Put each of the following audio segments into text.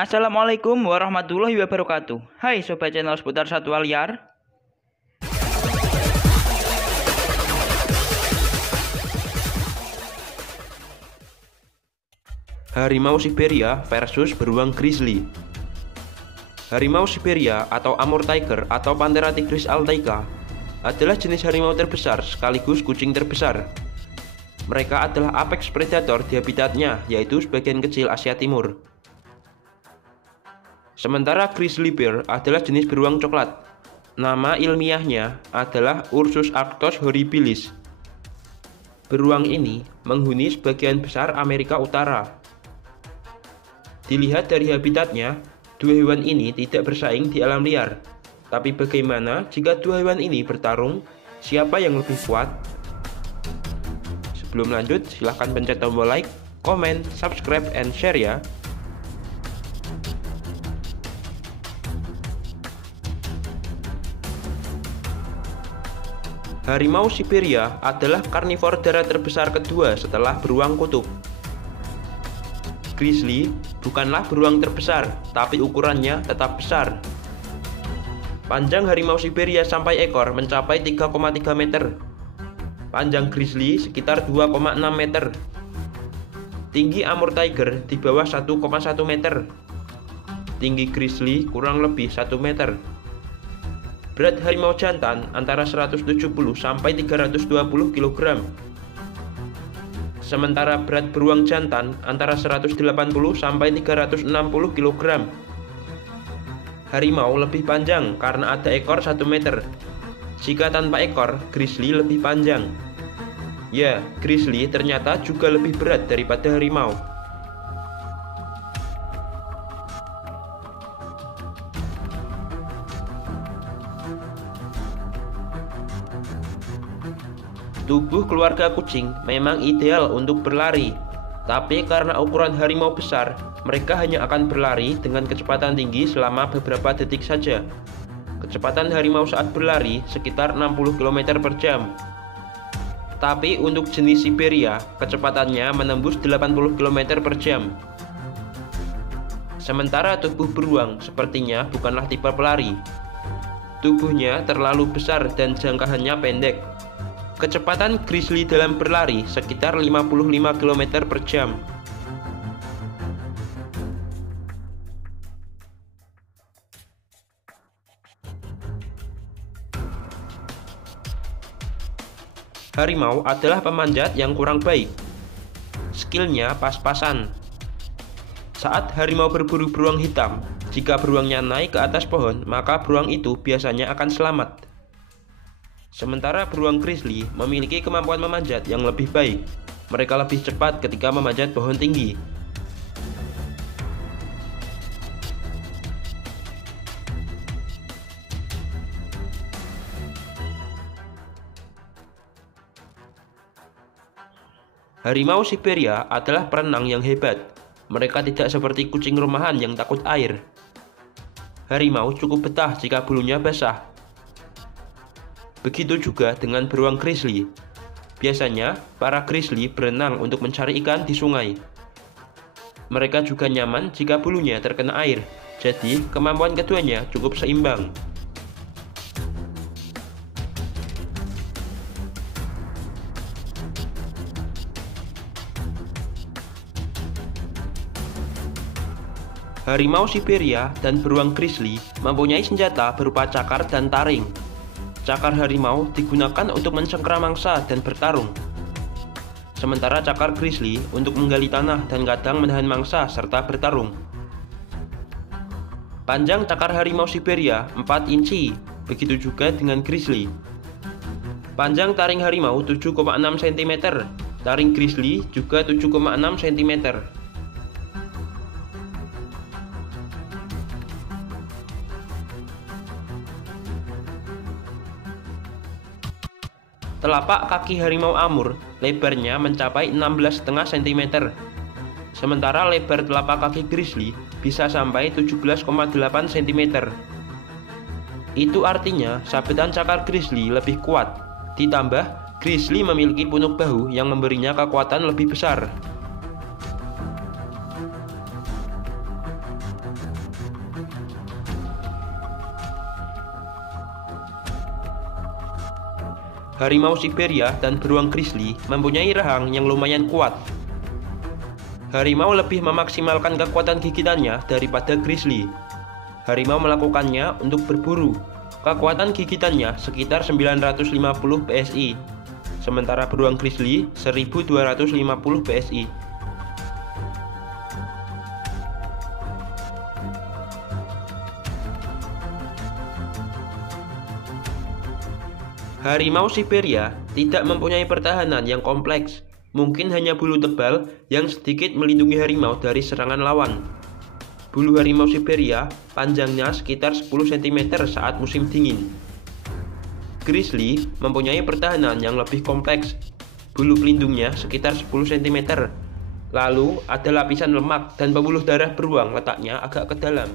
Assalamualaikum warahmatullahi wabarakatuh. Hai sobat channel seputar satwa liar. Harimau Siberia versus beruang grizzly. Harimau Siberia atau Amur tiger atau Panthera tigris altaika adalah jenis harimau terbesar sekaligus kucing terbesar. Mereka adalah apex predator di habitatnya, yaitu sebagian kecil Asia Timur. Sementara grizzly bear adalah jenis beruang coklat. Nama ilmiahnya adalah Ursus arctos horribilis. Beruang ini menghuni sebagian besar Amerika Utara. Dilihat dari habitatnya, dua hewan ini tidak bersaing di alam liar. Tapi bagaimana jika dua hewan ini bertarung? Siapa yang lebih kuat? Sebelum lanjut, silahkan pencet tombol like, komen, subscribe, and share ya. Harimau Siberia adalah karnivor darat terbesar kedua setelah beruang kutub. Grizzly bukanlah beruang terbesar, tapi ukurannya tetap besar. Panjang harimau Siberia sampai ekor mencapai 3,3 meter. Panjang grizzly sekitar 2,6 meter. Tinggi Amur tiger di bawah 1,1 meter. Tinggi grizzly kurang lebih 1 meter. Berat harimau jantan antara 170 sampai 320 kg. Sementara berat beruang jantan antara 180 sampai 360 kg. Harimau lebih panjang karena ada ekor 1 meter. Jika tanpa ekor, grizzly lebih panjang. Ya, grizzly ternyata juga lebih berat daripada harimau. Tubuh keluarga kucing memang ideal untuk berlari, tapi karena ukuran harimau besar, mereka hanya akan berlari dengan kecepatan tinggi selama beberapa detik saja. Kecepatan harimau saat berlari sekitar 60 km per jam. Tapi untuk jenis Siberia, kecepatannya menembus 80 km per jam. Sementara tubuh beruang sepertinya bukanlah tipe pelari. Tubuhnya terlalu besar dan jangkauannya pendek. Kecepatan grizzly dalam berlari sekitar 55 km per jam. Harimau adalah pemanjat yang kurang baik. Skillnya pas-pasan. Saat harimau berburu beruang hitam, jika beruangnya naik ke atas pohon, maka beruang itu biasanya akan selamat. Sementara beruang grizzly memiliki kemampuan memanjat yang lebih baik. Mereka lebih cepat ketika memanjat pohon tinggi. Harimau Siberia adalah perenang yang hebat. Mereka tidak seperti kucing rumahan yang takut air. Harimau cukup betah jika bulunya basah. Begitu juga dengan beruang grizzly. Biasanya, para grizzly berenang untuk mencari ikan di sungai. Mereka juga nyaman jika bulunya terkena air, jadi kemampuan keduanya cukup seimbang. Harimau Siberia dan beruang grizzly mempunyai senjata berupa cakar dan taring. Cakar harimau digunakan untuk mencengkram mangsa dan bertarung. Sementara cakar grizzly untuk menggali tanah dan kadang menahan mangsa serta bertarung. Panjang cakar harimau Siberia 4 inci, begitu juga dengan grizzly. Panjang taring harimau 7,6 cm, taring grizzly juga 7,6 cm. Telapak kaki harimau Amur lebarnya mencapai 16,5 cm. Sementara lebar telapak kaki grizzly bisa sampai 17,8 cm. Itu artinya sabetan cakar grizzly lebih kuat. Ditambah, grizzly memiliki punuk bahu yang memberinya kekuatan lebih besar. Harimau Siberia dan beruang grizzly mempunyai rahang yang lumayan kuat. Harimau lebih memaksimalkan kekuatan gigitannya daripada grizzly. Harimau melakukannya untuk berburu. Kekuatan gigitannya sekitar 950 PSI, sementara beruang grizzly 1250 PSI. Harimau Siberia tidak mempunyai pertahanan yang kompleks, mungkin hanya bulu tebal yang sedikit melindungi harimau dari serangan lawan. Bulu harimau Siberia panjangnya sekitar 10 cm saat musim dingin. Grizzly mempunyai pertahanan yang lebih kompleks, bulu pelindungnya sekitar 10 cm. Lalu ada lapisan lemak dan pembuluh darah beruang letaknya agak ke dalam.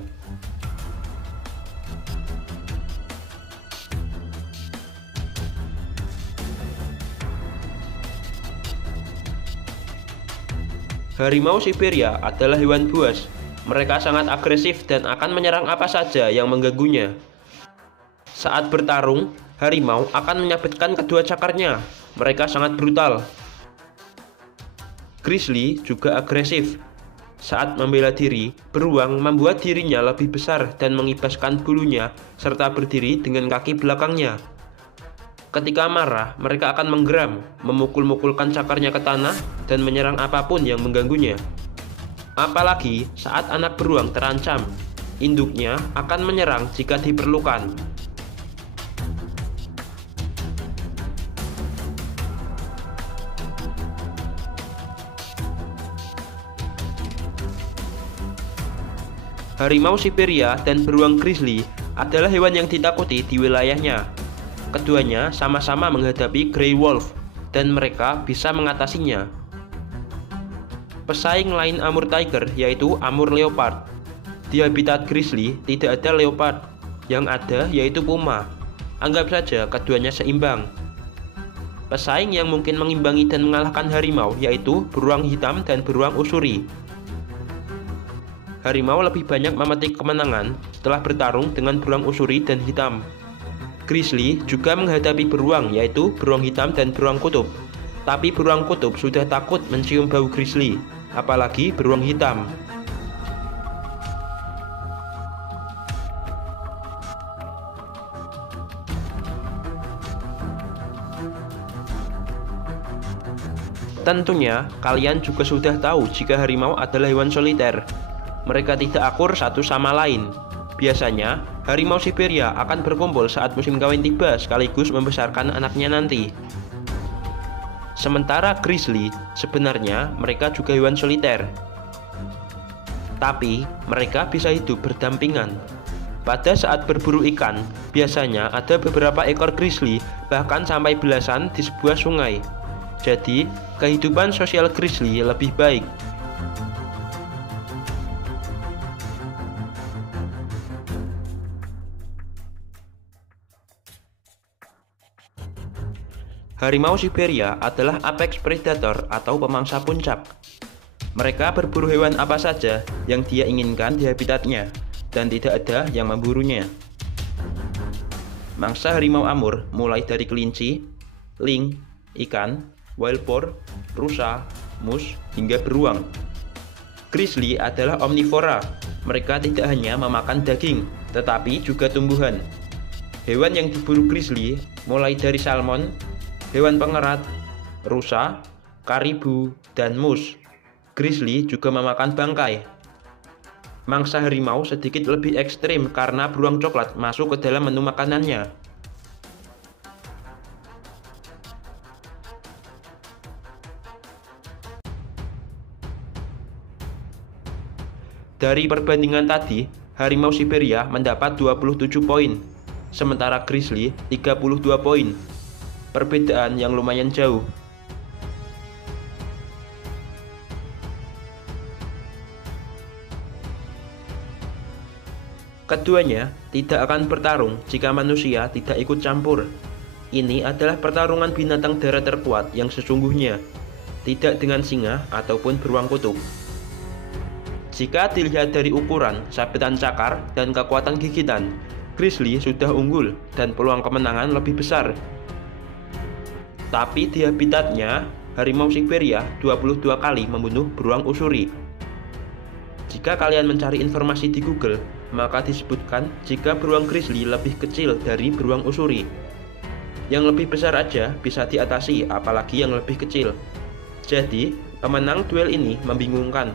Harimau Siberia adalah hewan buas. Mereka sangat agresif dan akan menyerang apa saja yang mengganggunya. Saat bertarung, harimau akan menyabetkan kedua cakarnya. Mereka sangat brutal. Grizzly juga agresif. Saat membela diri, beruang membuat dirinya lebih besar dan mengibaskan bulunya serta berdiri dengan kaki belakangnya. Ketika marah, mereka akan menggeram, memukul-mukulkan cakarnya ke tanah, dan menyerang apapun yang mengganggunya. Apalagi saat anak beruang terancam, induknya akan menyerang jika diperlukan. Harimau Siberia dan beruang grizzly adalah hewan yang ditakuti di wilayahnya. Keduanya sama-sama menghadapi grey wolf, dan mereka bisa mengatasinya. Pesaing lain Amur tiger yaitu Amur leopard. Di habitat grizzly tidak ada leopard, yang ada yaitu puma. Anggap saja keduanya seimbang. Pesaing yang mungkin mengimbangi dan mengalahkan harimau yaitu beruang hitam dan beruang usuri. Harimau lebih banyak memetik kemenangan setelah bertarung dengan beruang usuri dan hitam. Grizzly juga menghadapi beruang yaitu beruang hitam dan beruang kutub. Tapi beruang kutub sudah takut mencium bau grizzly, apalagi beruang hitam. Tentunya, kalian juga sudah tahu jika harimau adalah hewan soliter. Mereka tidak akur satu sama lain. Biasanya, harimau Siberia akan berkumpul saat musim kawin tiba sekaligus membesarkan anaknya nanti. Sementara grizzly, sebenarnya mereka juga hewan soliter. Tapi, mereka bisa hidup berdampingan. Pada saat berburu ikan, biasanya ada beberapa ekor grizzly bahkan sampai belasan di sebuah sungai. Jadi, kehidupan sosial grizzly lebih baik. Harimau Siberia adalah apex predator atau pemangsa puncak. Mereka berburu hewan apa saja yang dia inginkan di habitatnya, dan tidak ada yang memburunya. Mangsa harimau Amur mulai dari kelinci, link, ikan, wild boar, rusa, mus, hingga beruang. Grizzly adalah omnivora. Mereka tidak hanya memakan daging, tetapi juga tumbuhan. Hewan yang diburu grizzly mulai dari salmon, hewan pengerat, rusa, karibu, dan mus. Grizzly juga memakan bangkai. Mangsa harimau sedikit lebih ekstrim karena beruang coklat masuk ke dalam menu makanannya. Dari perbandingan tadi, harimau Siberia mendapat 27 poin, sementara grizzly 32 poin. Perbedaan yang lumayan jauh. Keduanya tidak akan bertarung jika manusia tidak ikut campur. Ini adalah pertarungan binatang darat terkuat yang sesungguhnya, tidak dengan singa ataupun beruang kutub. Jika dilihat dari ukuran, sabetan cakar, dan kekuatan gigitan, grizzly sudah unggul dan peluang kemenangan lebih besar. Tapi di habitatnya, harimau Siberia 22 kali membunuh beruang usuri. Jika kalian mencari informasi di Google, maka disebutkan jika beruang grizzly lebih kecil dari beruang usuri. Yang lebih besar aja bisa diatasi, apalagi yang lebih kecil. Jadi, pemenang duel ini membingungkan.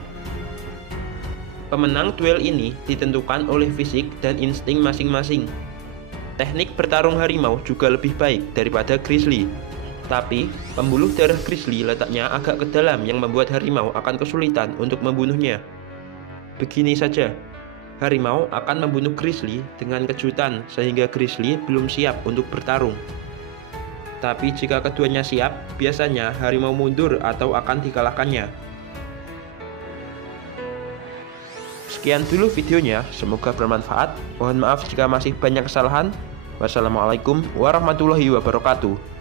Pemenang duel ini ditentukan oleh fisik dan insting masing-masing. Teknik bertarung harimau juga lebih baik daripada grizzly. Tapi, pembuluh darah grizzly letaknya agak ke dalam yang membuat harimau akan kesulitan untuk membunuhnya. Begini saja, harimau akan membunuh grizzly dengan kejutan sehingga grizzly belum siap untuk bertarung. Tapi jika keduanya siap, biasanya harimau mundur atau akan dikalahkannya. Sekian dulu videonya, semoga bermanfaat. Mohon maaf jika masih banyak kesalahan. Wassalamualaikum warahmatullahi wabarakatuh.